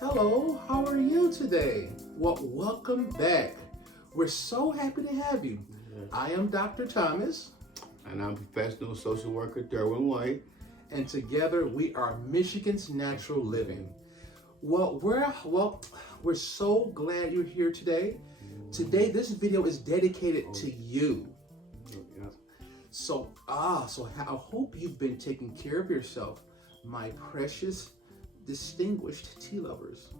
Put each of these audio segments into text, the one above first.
Hello, how are you today? Well, welcome back. We're so happy to have you. I am Dr. Thomas. And I'm professional social worker Derwin White. And together we are Michigan's Natural Living. Well, we're so glad you're here today. Today, this video is dedicated to you. So I hope you've been taking care of yourself, my precious, distinguished tea lovers.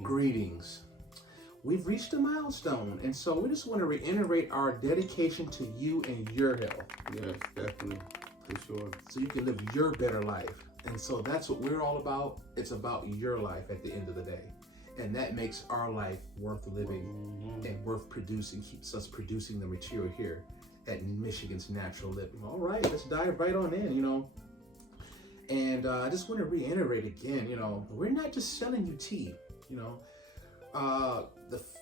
Greetings. We've reached a milestone, and so we just want to reiterate our dedication to you and your health. Yes, definitely, for sure. So you can live your better life. And so that's what we're all about. It's about your life at the end of the day. And that makes our life worth living and worth producing, keeps us producing the material here at Michigan's Natural Living. All right, let's dive right on in, And I just want to reiterate again, we're not just selling you tea,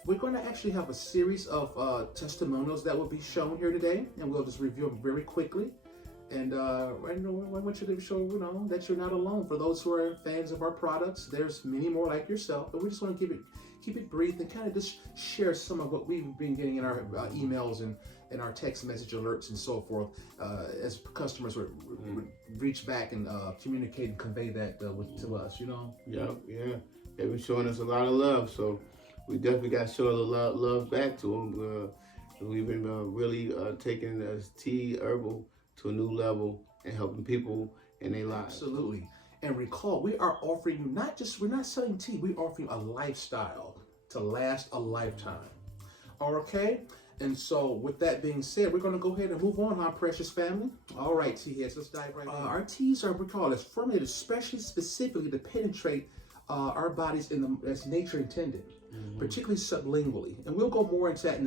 we're going to actually have a series of testimonials that will be shown here today, and we'll just review them very quickly. And I want you to show, that you're not alone. For those who are fans of our products, there's many more like yourself, but we just want to keep it brief and kind of just share some of what we've been getting in our emails and our text message alerts and so forth, as customers would reach back and communicate and convey that to us, Yeah. They've been showing us a lot of love, so we definitely got to show a lot of love back to them. We've been really taking this tea herbal to a new level and helping people in their lives. Absolutely. And recall, we are offering you we're not selling tea, we're offering a lifestyle to last a lifetime. Okay? And so with that being said, we're going to go ahead and move on, our precious family. All right, tea heads, let's dive right in. Our teas are formulated specifically to penetrate our bodies as nature intended, particularly sublingually. And we'll go more into that in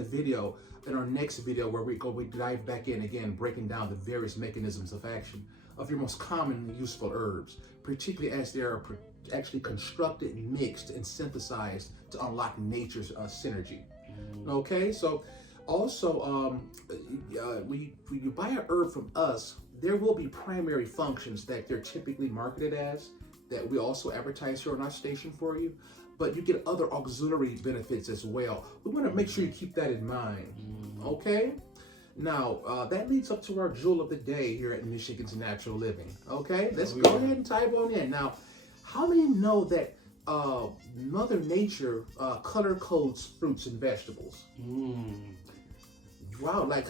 our next video, where we dive back in again, breaking down the various mechanisms of action of your most commonly useful herbs, particularly as they are actually constructed, mixed, and synthesized to unlock nature's synergy. Okay, so also, when you buy an herb from us, there will be primary functions that they're typically marketed as, that we also advertise here on our station for you, but you get other auxiliary benefits as well. We want to make sure you keep that in mind, okay? Now, that leads up to our jewel of the day here at Michigan's Natural Living, okay? Let's go ahead and dive on in. Now, how many know that Mother Nature color codes fruits and vegetables? Wow, I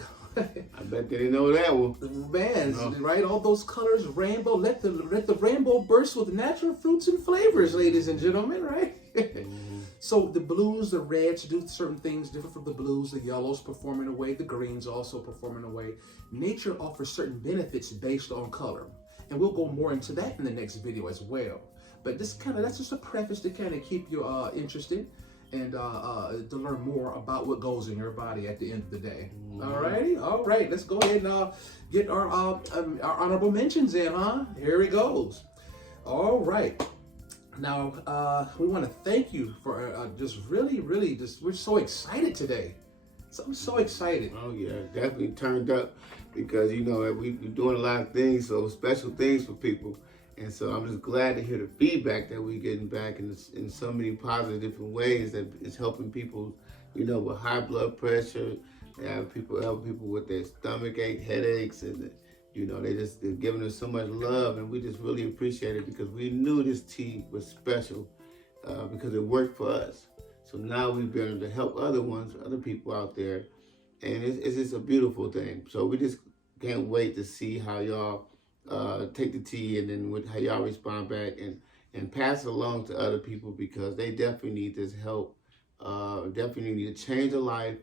bet they didn't know that one. Man, right? All those colors, rainbow. Let the rainbow burst with natural fruits and flavors, ladies and gentlemen, right? So the blues, the reds do certain things different from the blues. The yellows perform in a way. The greens also perform in a way. Nature offers certain benefits based on color, and we'll go more into that in the next video as well. But that's just a preface to kind of keep you interested and to learn more about what goes in your body at the end of the day. All right, let's go ahead and get our honorable mentions in, huh? Here it goes. All right. Now, we want to thank you for we're so excited today. I'm so excited. Oh yeah, definitely turned up, because we're doing a lot of things, so special things for people. And so I'm just glad to hear the feedback that we're getting back in so many positive different ways that is helping people, with high blood pressure, helping people with their stomach ache, headaches, and they're giving us so much love, and we just really appreciate it, because we knew this tea was special because it worked for us. So now we've been able to help other people out there, and it's just a beautiful thing. So we just can't wait to see how y'all take the tea, and then how y'all respond back and pass it along to other people, because they definitely need this help, definitely need to change their life,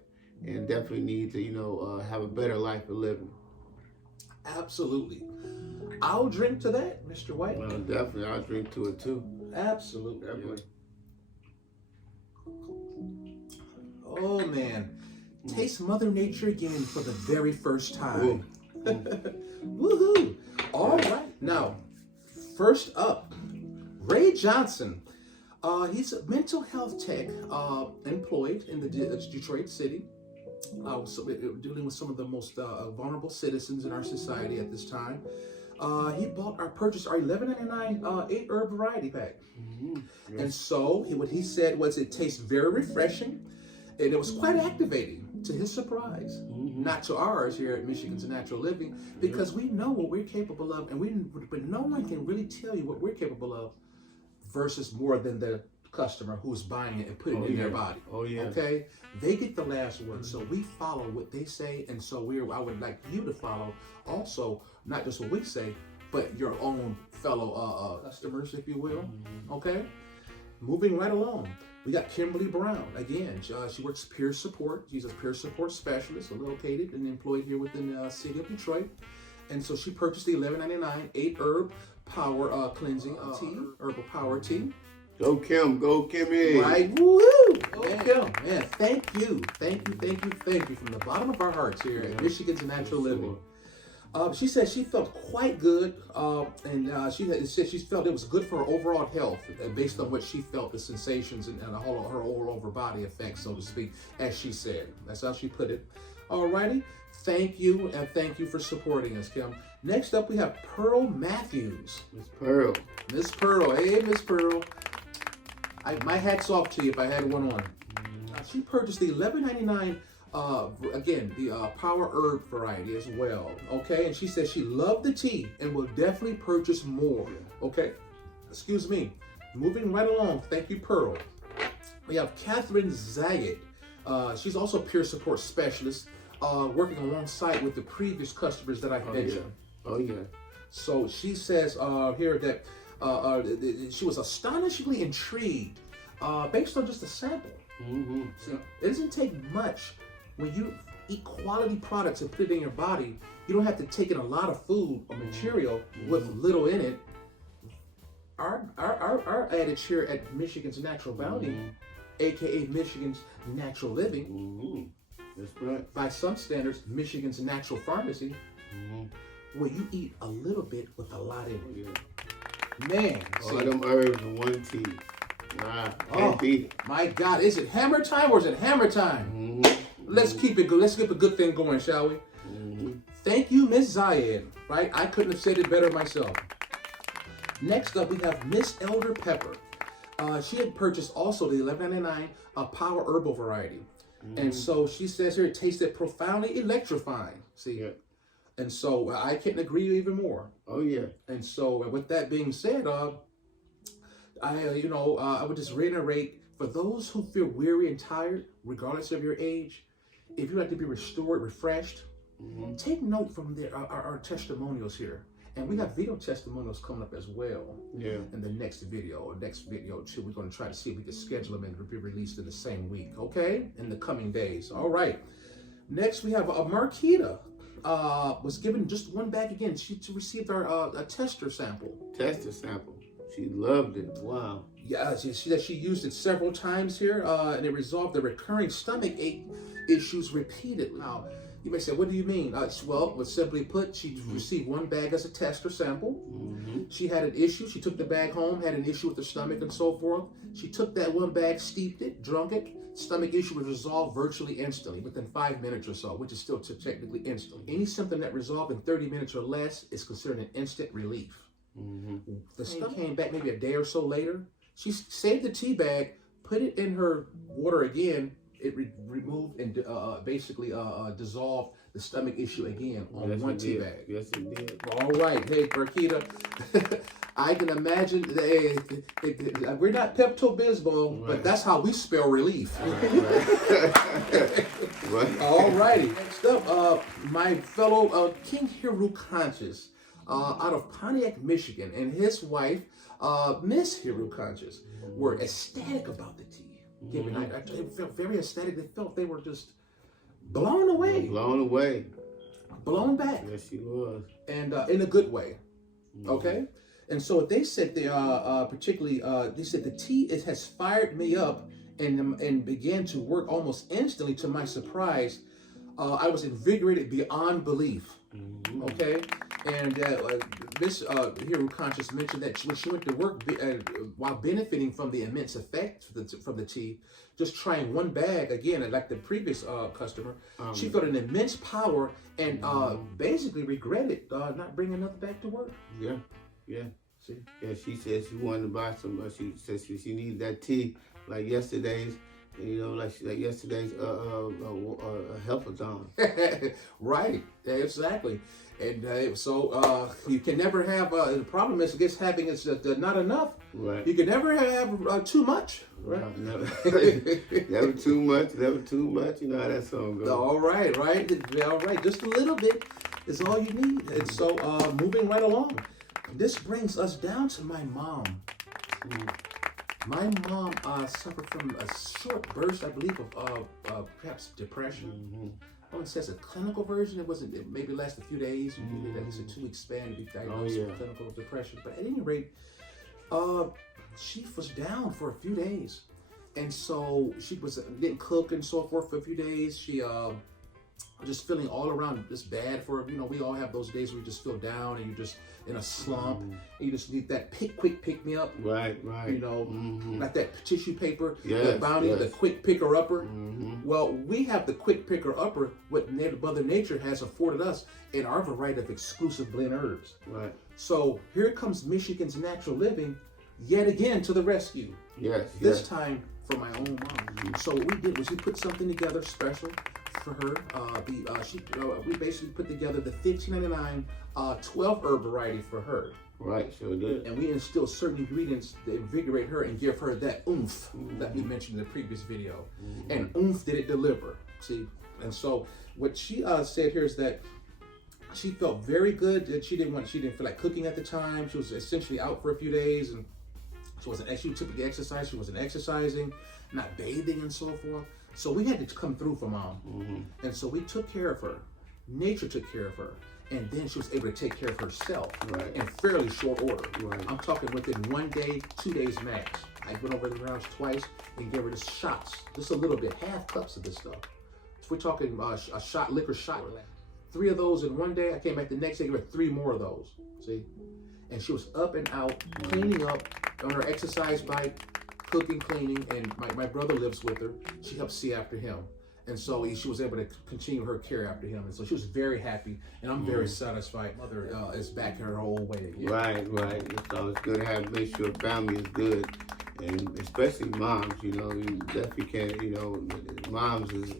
and definitely need to have a better life of living. Absolutely. I'll drink to that, Mr. White. Well, definitely, I'll drink to it too. Absolutely. Definitely. Oh man, taste Mother Nature again for the very first time. Woohoo! All right, now, first up, Ray Johnson. He's a mental health tech employed in the Detroit city. dealing with some of the most vulnerable citizens in our society at this time. He purchased our $11.99 8-herb variety pack. Yes. And so what he said was it tastes very refreshing, and it was quite activating to his surprise. Not to ours here at Michigan's Natural Living, because we know what we're capable of, but no one can really tell you what we're capable of versus more than the customer who's buying it and putting it in their body. Okay, they get the last word, so we follow what they say, and so I would like you to follow also, not just what we say, but your own fellow customers, if you will. Okay, moving right along, we got Kimberly Brown. Again, she works peer support. She's a peer support specialist, located and employed here within the city of Detroit. And so she purchased the $11.99 8-herb power cleansing tea, herbal power tea. Go Kim, go Kimmy. Right, woo! Go Kim, man, thank you from the bottom of our hearts here at Michigan's Natural Living. She said she felt quite good, and she said she felt it was good for her overall health, based on what she felt, the sensations and her all over body effects, so to speak, as she said. That's how she put it. Alrighty, thank you, and thank you for supporting us, Kim. Next up, we have Pearl Matthews. Miss Pearl. Miss Pearl, hey, Miss Pearl. My hat's off to you if I had one on. She purchased the $11.99, again, the power herb variety as well, okay? And she says she loved the tea and will definitely purchase more, okay? Excuse me. Moving right along, thank you, Pearl. We have Catherine Zayed. She's also a peer support specialist, working alongside with the previous customers that I mentioned. Oh, yeah. So she says here that she was astonishingly intrigued based on just a sample. See, it doesn't take much. When you eat quality products and put it in your body, you don't have to take in a lot of food or material with little in it. Our adage here at Michigan's Natural Bounty, aka Michigan's Natural Living, that's right. By some standards, Michigan's Natural Pharmacy, where you eat a little bit with a lot in it. Man, all them herbs in one tea. Can't beat it. My God, is it hammer time or is it hammer time? Let's keep it good. Let's keep a good thing going, shall we? Thank you, Miss Zayed. Right? I couldn't have said it better myself. Next up, we have Miss Elder Pepper. She had purchased also the $11.99 power herbal variety. And so she says here it tasted profoundly electrifying. See? Yeah. And so I couldn't agree even more. Oh, yeah. And so with that being said, I would just reiterate, for those who feel weary and tired, regardless of your age, if you like to be restored, refreshed, take note from our testimonials here. And we got video testimonials coming up as well. Yeah. In the next video too. We're going to try to see if we can schedule them and be released in the same week, okay? In the coming days. All right. Next, we have Marquita. Was given just one bag again. She received our a tester sample. Tester sample. She loved it. Wow. Yeah, she said she used it several times here, and it resolved the recurring stomach ache issues repeatedly. Now, you may say, what do you mean? Well, simply put, she received one bag as a tester sample. She had an issue. She took the bag home, had an issue with her stomach and so forth. She took that one bag, steeped it, drunk it. Stomach issue was resolved virtually instantly, within 5 minutes or so, which is still technically instant. Any symptom that resolved in 30 minutes or less is considered an instant relief. The stomach came back maybe a day or so later. She saved the tea bag, put it in her water again. It removed and basically dissolved the stomach issue again on one tea bag. Yes, it did. All right. Hey, Marquita. I can imagine, we're not Pepto-Bismol, but that's how we spell relief. All righty. Next up, my fellow King 𝓢𝓶𝓛 out of Pontiac, Michigan, and his wife, Miss 𝓢𝓶𝓛, were ecstatic about the tea. They felt very ecstatic. They felt they were just blown away. Blown away. Blown back. Yes, she was. And in a good way. Okay? And so they said, particularly, they said the tea has fired me up and began to work almost instantly. To my surprise, I was invigorated beyond belief. Okay, And Miss 𝓢𝓮𝓻 mentioned that when she went to work, while benefiting from the immense effect from the tea, just trying one bag, again, like the previous customer, she felt an immense power and basically regretted not bringing another bag to work. Yeah, yeah. See? Yeah, she said she wanted to buy some, she said she needed that tea like yesterday's, you know, like yesterday's 𝓢𝓮𝓻. Right, exactly. And so you can never have, the problem is against having it's not enough. Right. You can never have too much. Right. Never, never too much, never too much. You know how that song goes. All right, right. All right. Just a little bit is all you need. And so moving right along, this brings us down to my mom. My mom suffered from a short burst, I believe, of perhaps depression. It says a clinical version. It maybe lasts a few days. You need at least a 2-week span to be diagnosed with clinical depression. But at any rate, she was down for a few days, and so she didn't cook and so forth for a few days. She was just feeling all around just bad for, we all have those days where you just feel down and you're just in a slump and you just need that quick pick me up. Right. Like that tissue paper, yes, the bounty, the quick picker upper. Well, we have the quick picker upper, what Mother Nature has afforded us in our variety of exclusive blend herbs. Right. So here comes Michigan's Natural Living yet again to the rescue. Yes. This time for my own mom. So what we did was we put something together special for her. We basically put together the 1599 12 herb variety for her. Right, sure did. And we instilled certain ingredients to invigorate her and give her that oomph that we mentioned in the previous video. And oomph did it deliver. See, and so what she said here is that she felt very good. That she didn't feel like cooking at the time. She was essentially out for a few days, and she typically exercised. She wasn't exercising, not bathing, and so forth. So we had to come through for mom, and so we took care of her. Nature took care of her, and then she was able to take care of herself in fairly short order. I'm talking within 1 day, 2 days max. I went over the rounds twice and gave her the shots, just a little bit, half cups of this stuff. So we're talking a shot, liquor shot. 3 of those in 1 day. I came back the next day, gave her 3 more of those. See, and she was up and out, cleaning up on her exercise bike, cooking, cleaning, and my brother lives with her. She helps see after him. And so she was able to continue her care after him. And so she was very happy, and I'm very satisfied. Mother is back in her old way again. Right. So it's good to make sure family is good, and especially moms. You definitely can't. Moms is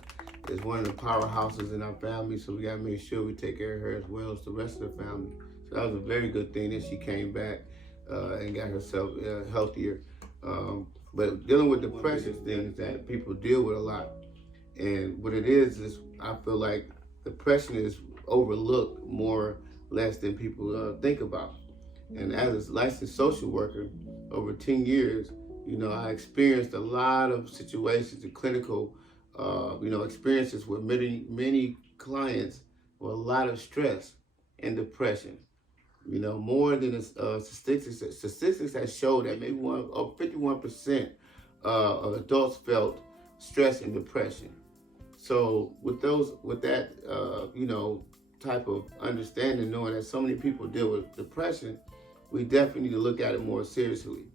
one of the powerhouses in our family, so we gotta make sure we take care of her as well as the rest of the family. So that was a very good thing that she came back and got herself healthier. But dealing with depression is things that people deal with a lot. And what it is I feel like depression is overlooked more or less than people think about. And as a licensed social worker, over 10 years, I experienced a lot of situations and clinical, experiences with many clients with a lot of stress and depression. More than statistics that show that maybe 51% of adults felt stress and depression. So with that, type of understanding, knowing that so many people deal with depression, we definitely need to look at it more seriously.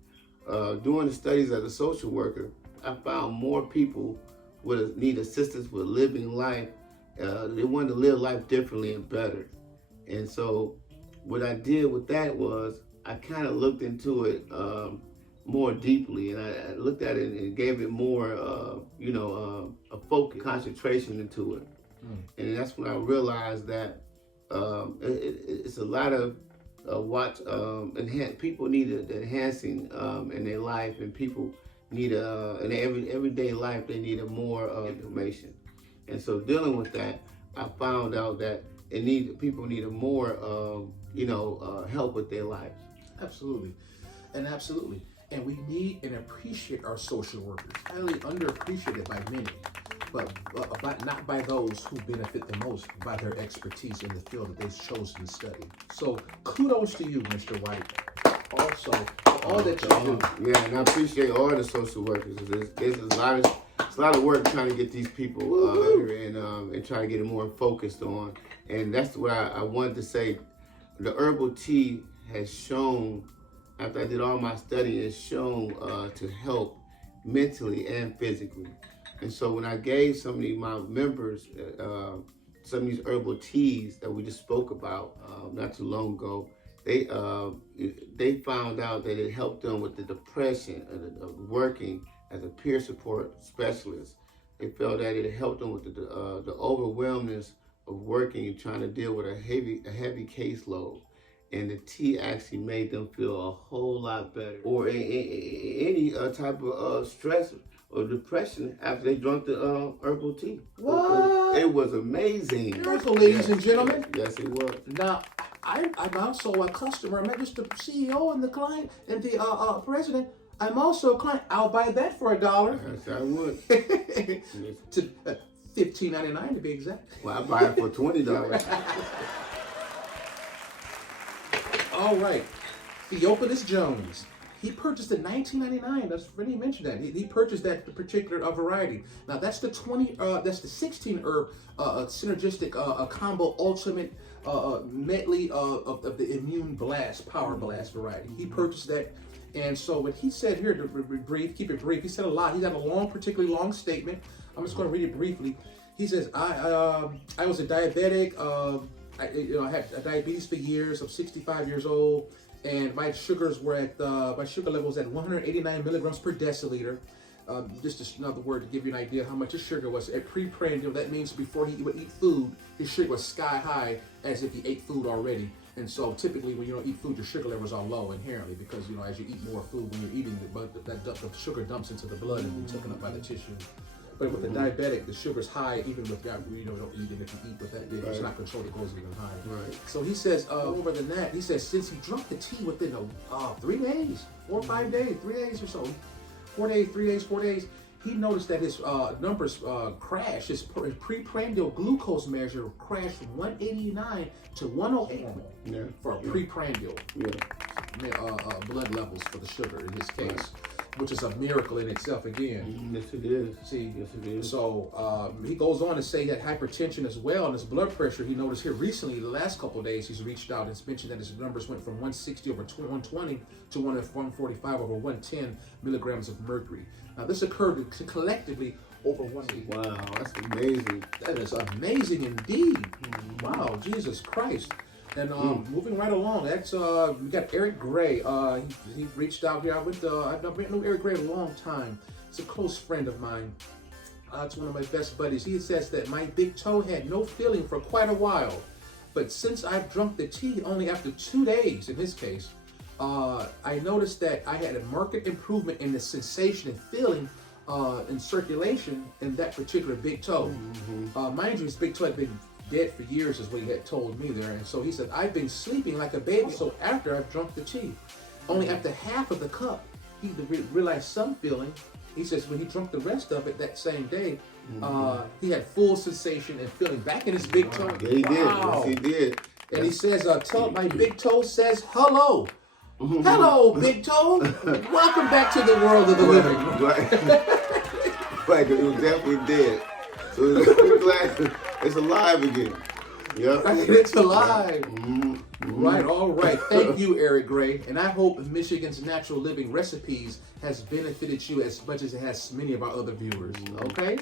Doing the studies as a social worker, I found more people need assistance with living life. They want to live life differently and better. And so what I did with that was I kind of looked into it more deeply, and I looked at it and gave it more, a focus, concentration into it. And that's when I realized that it's a lot of people need enhancing in their life, and people need in everyday life they need more information. And so dealing with that, I found out that people need more help with their lives. Absolutely. And we need and appreciate our social workers. Highly underappreciated by many, but not by those who benefit the most by their expertise in the field that they've chosen to study. So kudos to you, Mr. White. Also, all that you do. Yeah, and I appreciate all the social workers. There's a lot of work trying to get these people and try to get it more focused on. And that's what I wanted to say. the herbal tea has shown, after I did all my study, it's shown to help mentally and physically. And so when I gave some of my members some of these herbal teas that we just spoke about not too long ago, they found out that it helped them with the depression of working as a peer support specialist. They felt that it helped them with the overwhelmness of working and trying to deal with a heavy caseload. And the tea actually made them feel a whole lot better, or any type of stress or depression after they drank the herbal tea. What? It was amazing. Miracle, ladies and gentlemen. Yes, it was. Now, I'm also a customer. I'm not just the CEO and the client and the president. I'm also a client. I'll buy that for $1. Yes, I would. To $15.99 to be exact. Well, I buy it for $20. All right, 𝓢𝓮𝓻 Jones. He purchased in $19.99. That's Renee mentioned that. He purchased that particular variety. Now that's the 16 herb synergistic combo ultimate medley of the immune blast, power blast variety. He purchased that. And so what he said here, to keep it brief, he said a lot. He got a particularly long statement. I'm just going to read it briefly. He says, I was a diabetic. I had diabetes for years. I'm 65 years old, and my sugars were at my sugar level was at 189 milligrams per deciliter. Just another word to give you an idea how much his sugar was at pre-prandial. That means before he would eat food, his sugar was sky high, as if he ate food already. And so typically when you don't eat food, your sugar levels are low inherently, because as you eat more food when you're eating, the sugar dumps into the blood and is taken up by the tissue. But with the diabetic, the sugar's high even with don't eat it. If you eat with that, it's not controlled, it goes even higher. Right. So he says, over than that, he says since he drank the tea within 3 days, 4 or 5 days, 3 days or so, 4 days, 3 days, 4 days, he noticed that his numbers crashed. His preprandial glucose measure crashed from 189 to 108 for preprandial blood levels for the sugar in his case. Which is a miracle in itself again. Yes, it is. See, yes, it is. So he goes on to say that hypertension as well, and his blood pressure. He noticed here recently, the last couple of days, he's reached out and mentioned that his numbers went from 160 over 120 to 145 over 110 milligrams of mercury. Now this occurred collectively over 1 week. Wow, that's amazing. That is amazing indeed. Wow, Jesus Christ. And moving right along, that's we got Eric Gray. He reached out here. I've known Eric Gray a long time. He's a close friend of mine. It's one of my best buddies. He says that my big toe had no feeling for quite a while, but since I've drunk the tea only after 2 days, in his case, I noticed that I had a marked improvement in the sensation and feeling in circulation in that particular big toe. Mind you, his big toe had been dead for years, is what he had told me there. And so he said, I've been sleeping like a baby. So after I've drunk the tea, only after half of the cup, he realized some feeling. He says when he drank the rest of it that same day, he had full sensation and feeling back in his big toe. Yeah, he did. Yes, he did. And he says, tell my big toe says hello. Hello, big toe. Welcome back to the world of the living. Right, it was definitely dead. So we're glad it's alive again. Yep. Right, it's alive. Right, all right. Thank you, Eric Gray. And I hope Michigan's Natural Living Recipes has benefited you as much as it has many of our other viewers. Okay?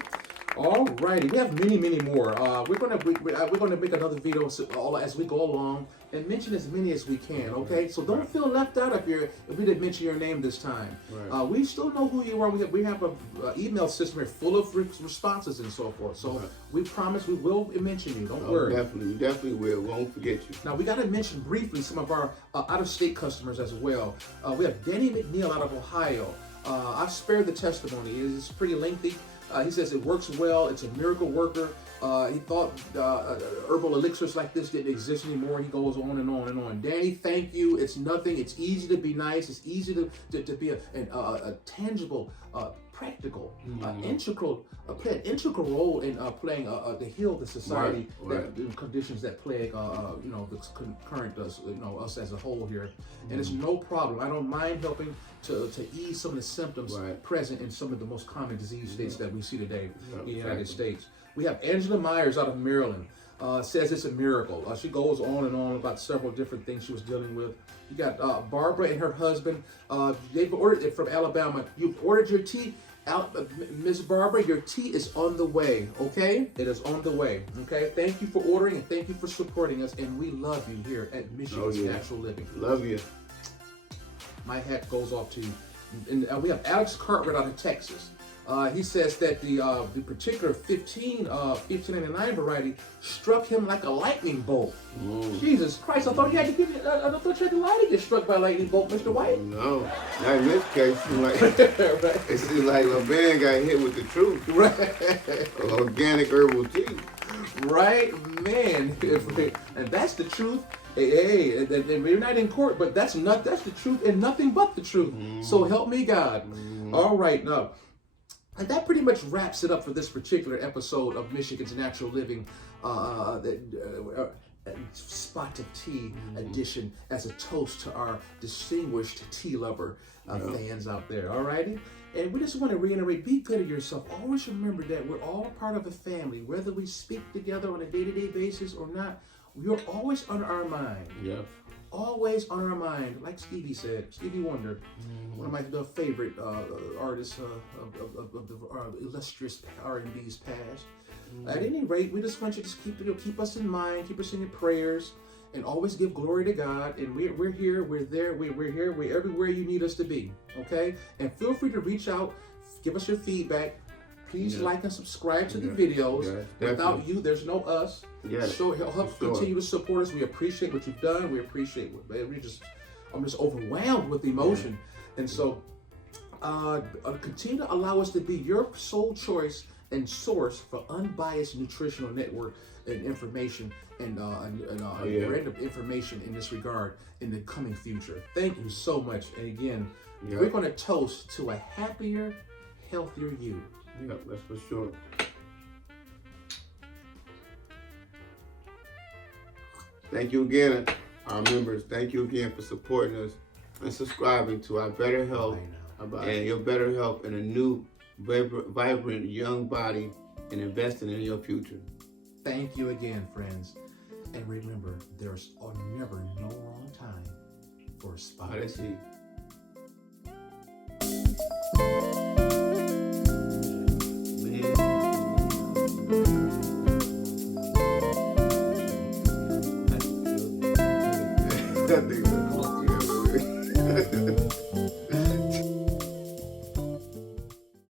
All righty. We have many, many more. We're gonna make another video as we go along and mention as many as we can. Okay? So don't feel left out if we didn't mention your name this time. Right. We still know who you are. We have a email system here full of responses and so forth. So we promise we will mention you. Don't worry. Definitely, we definitely will. We won't forget you. Now we got to mention briefly some of our out-of-state customers as well. We have Denny McNeil out of Ohio. I've spared the testimony. It's pretty lengthy. He says it works well. It's a miracle worker. He thought herbal elixirs like this didn't exist anymore. He goes on and on and on. Danny, thank you. It's nothing. It's easy to be nice. It's easy to be a tangible, practical, play an integral role in playing to heal the society, the conditions that plague the current us as a whole here. And it's no problem. I don't mind helping to ease some of the symptoms present in some of the most common disease states that we see today in the United States. We have Angela Myers out of Maryland. Says it's a miracle. She goes on and on about several different things she was dealing with. You got Barbara and her husband. They've ordered it from Alabama. You've ordered your tea. Ms. Barbara, your tea is on the way, okay? It is on the way, okay? Thank you for ordering and thank you for supporting us, and we love you here at Michigan's Natural Living. Love you. My hat goes off to you. And we have Alex Cartwright out of Texas. He says that the particular 1599 variety struck him like a lightning bolt. Jesus Christ! I thought you had to give it. I thought you had to get struck by a lightning bolt, Mr. White. No, not in this case. It seems like a man got hit with the truth. Right. Organic herbal tea. Right, man. And that's the truth. Hey, we're not in court, but that's the truth and nothing but the truth. So help me God. All right, now. And that pretty much wraps it up for this particular episode of Michigan's Natural Living Spot of Tea edition as a toast to our distinguished tea lover fans out there, all righty? And we just want to reiterate, be good to yourself. Always remember that we're all part of a family, whether we speak together on a day-to-day basis or not. You're always on our mind. Yep. Always on our mind, like Stevie said, Stevie Wonder, one of my favorite artists of the illustrious R&B's past. At any rate, we just want you to keep us in mind, keep us in your prayers, and always give glory to God. And we're here, we're there, we're here, we're everywhere you need us to be. Okay? And feel free to reach out, give us your feedback. Please like and subscribe to the videos. Without you, there's no us. So help continue to support us. We appreciate what you've done. We appreciate I'm just overwhelmed with emotion. And so continue to allow us to be your sole choice and source for unbiased nutritional network and information and random information in this regard in the coming future. Thank you so much. And again, we're going to toast to a happier, healthier you. Yep, that's for sure. Thank you again, our members. Thank you again for supporting us and subscribing to our better health and your better health in a new, vibrant young body and investing in your future. Thank you again, friends. And remember, there's never no wrong time for a spot of tea.